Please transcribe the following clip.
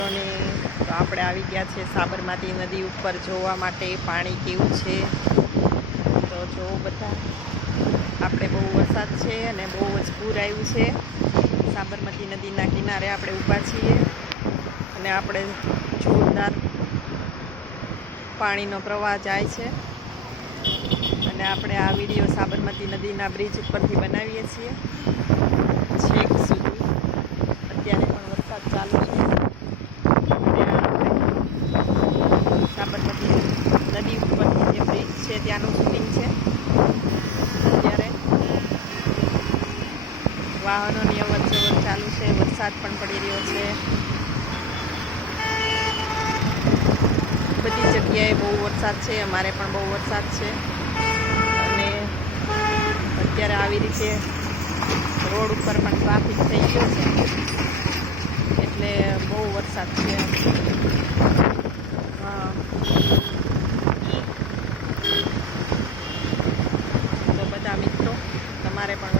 મિત્રોને, તો આપણે આવી ગયા છે સાબરમતી નદી ઉપર જોવા માટે પાણી કેવું છે. તો જો બધા આપણે બહુ વરસાદ છે અને બહુ જ પૂર આવ્યું છે. સાબરમતી નદીના કિનારે આપણે ઊભા છીએ અને આપણે જોરદાર પાણીનો પ્રવાહ જાય છે અને આપણે આ વિડીયો સાબરમતી નદીના બ્રિજ ઉપરથી બનાવીએ છીએ છેક સુધી. અત્યારે પણ વરસાદ ચાલુ છે અને સાબરમતી નદી ઉપરથી જે બ્રિજ છે ત્યાંનું શૂટિંગ છે. અત્યારે વાહનોની અવર જવર ચાલુ છે, વરસાદ પણ પડી રહ્યો છે. બધી જગ્યાએ બહુ વરસાદ છે, અમારે પણ બહુ વરસાદ છે અને અત્યારે આવી રીતે રોડ ઉપર પણ ટ્રાફિક થઈ ગયો છે એટલે બહુ વરસાદ છે. હા, તો બધા મિત્રો તમારે પણ